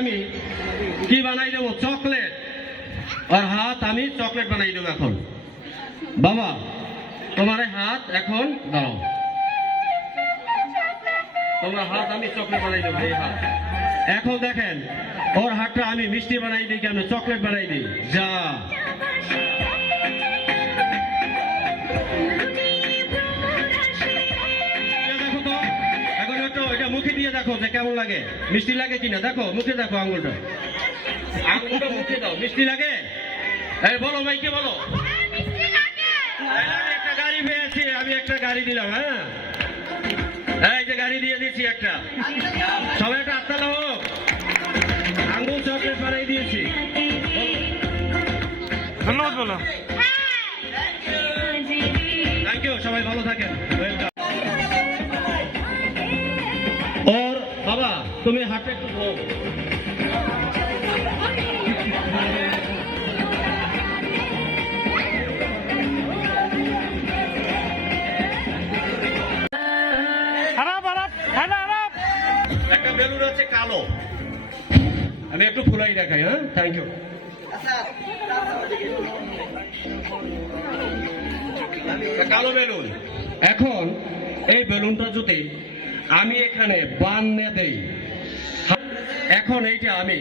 আমি কি বানাই দেবো, চকলেট। আর হাত আমি চকলেট বানাই দেবো। এখন বাবা তোমার হাত এখন দাও, তোমার হাত আমি চকলেট বানাই দেবো। এই হাত এখন দেখেন, ওর হাতটা আমি মিষ্টি বানাই দিই, কেন চকলেট বানাই দিই। যা দেখো তো, এখন একটু এটা মুখে দিয়ে দেখো যে কেমন লাগে, মিষ্টি লাগে কিনা। দেখো মুখে দেখো, আঙুলটা মুখে দাও, মিষ্টি লাগে? এই বলো ভাইকে বলো, আমি একটা গাড়ি পেয়েছি, আমি একটা গাড়ি দিলাম। হ্যাঁ এই যে গাড়ি দিয়ে দিচ্ছি একটা, সবাই একটা আত্মা হোক। আঙ্গুল চকলেট বানাই দিয়েছি। ধন্যবাদ বলো। থ্যাংক ইউ, সবাই ভালো থাকেন। ওর বাবা তুমি হাতটা একটু ধো। একটা বেলুন আছে কালো, আমি একটু ফুলাই দেখাই। হ্যাঁ থ্যাংক ইউ। কালো বেলুন। এখন এই বেলুনটা যদি আমি এখানে বান্নে দেই, এখন এইটা আমি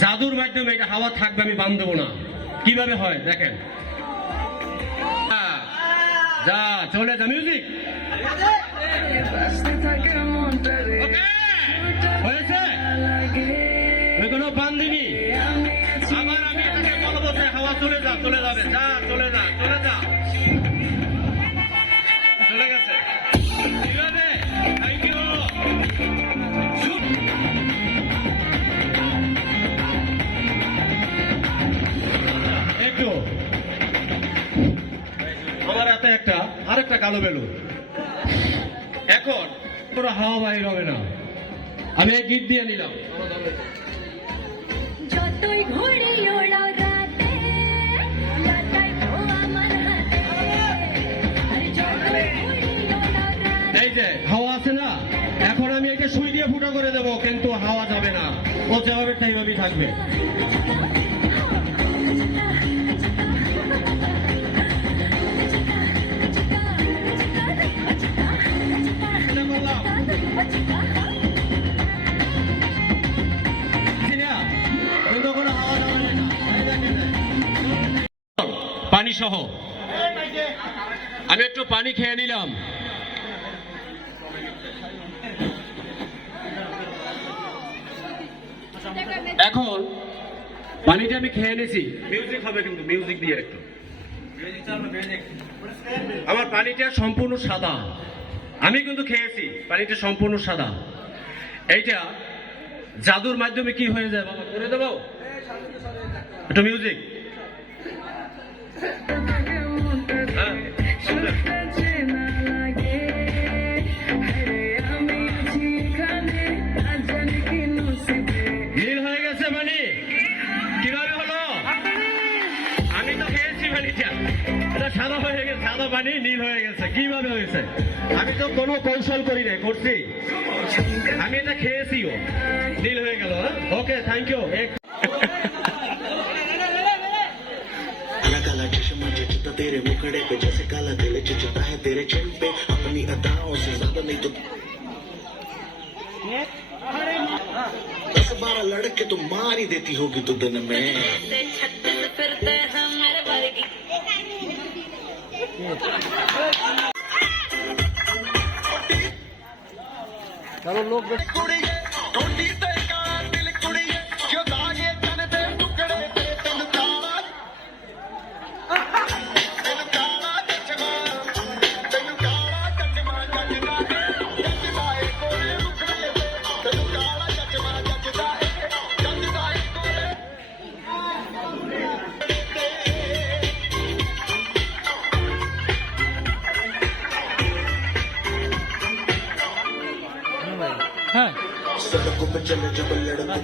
জাদুর মাধ্যমে এটা হাওয়া থাকবে, আমি বান দেবো না। কিভাবে হয় দেখেন, যা চলে যা। মিউজিক হয়েছে, ওই কোনো বান দিনি। আবার আমি এটাকে বলবো যে হাওয়া চলে যা, চলে যাবে। যা চলে যা, চলে যা, চলে গেছে। ঠিক আছে, থ্যাংক ইউ। একটু আমার হাতে একটা আরেকটা কালো বেলুন। এখন পুরো হাওয়া বাইর হবে না, আমি এই গিট দিয়ে নিলাম। যতই ঘুড়ি ওড়াও রাতে, লাটাই ধোয়া আমার হাতে। আরে যতই ঘুড়ি ওড়াও রাতে। এই যে হাওয়া আছে না, এখন আমি এটা সুই দিয়ে ফুটো করে দেবো, কিন্তু হাওয়া যাবে না, ও যেভাবে সেইভাবেই থাকবে। পানি সহ আমি একটু পানি খেয়ে নিলাম। এখন পানিটা আমি খেয়ে নিয়েছি। মিউজিক হবে কিন্তু, মিউজিক দিয়ে একটু। আমার পানিটা সম্পূর্ণ সাদা, আমি কিন্তু খেয়েছি, পানিটা সম্পূর্ণ সাদা। এইটা জাদুর মাধ্যমে কি হয়ে যায় বাবা, করে দেবো একটু মিউজিক। নীল হয়ে গেছে মানে কিভাবে হলো? আমি তো খেয়েছি পানিটা, এটা সাদা হয়ে গেছে, সাদা পানি নীল হয়ে গেছে। কিভাবে হয়েছে? আমি তো কোনো কৌশল করি না, করছি আমি, এটা খেয়েছিও, নীল হয়ে গেল। Okay thank you. तेरे मुखड़े पे जैसे काला दिल चिचता है तेरे चिन पे, अपनी अदाओं से ज्यादा नहीं तो 10-12 लड़के तो मार ही देती होगी तो दिन में। फिरते हैं मेरे वर्गी। चलो लोग হ্যাঁ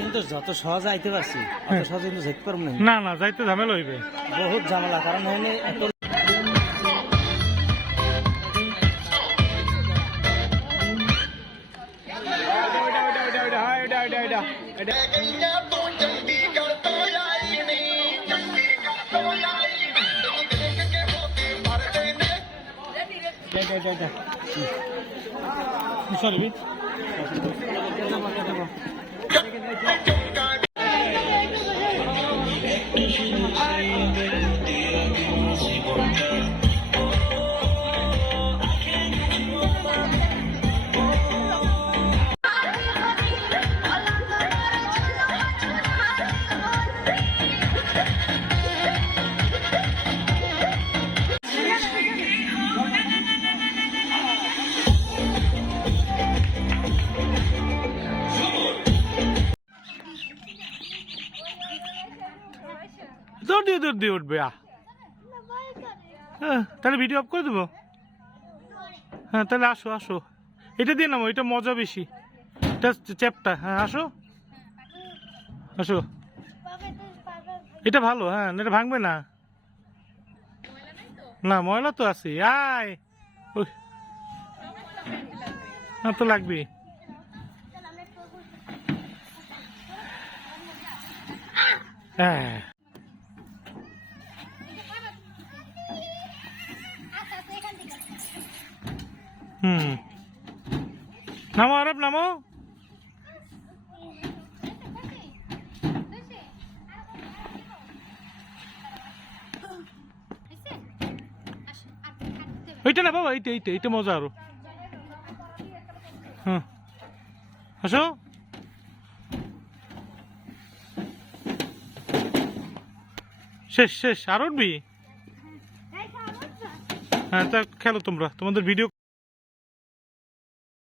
কিন্তু যত সহজে আইতে পারছি অত সহজে কিন্তু যেতে পারবো না। না যাইতে ঝামেলা হইবে, বহুত ঝামেলা। কারণ এত সরি দৌড় দিয়ে উঠবে তাহলে ভিডিও অফ করে দেবো হ্যাঁ তাহলে আসো আসো এটা দিয়ে নামো এটা মজা বেশি এটা চ্যাপটা হ্যাঁ আসো আসো এটা ভালো হ্যাঁ এটা ভাঙবে না না ময়লা তো আছে আয় হ্যাঁ তো লাগবে হ্যাঁ নামো আরব নামো ওইটা না বাবা এইটা এইটা এইটা মজা আরো হ্যাঁ আসো শেষ শেষ আর উঠবি হ্যাঁ তা খেলো তোমরা তোমাদের ভিডিও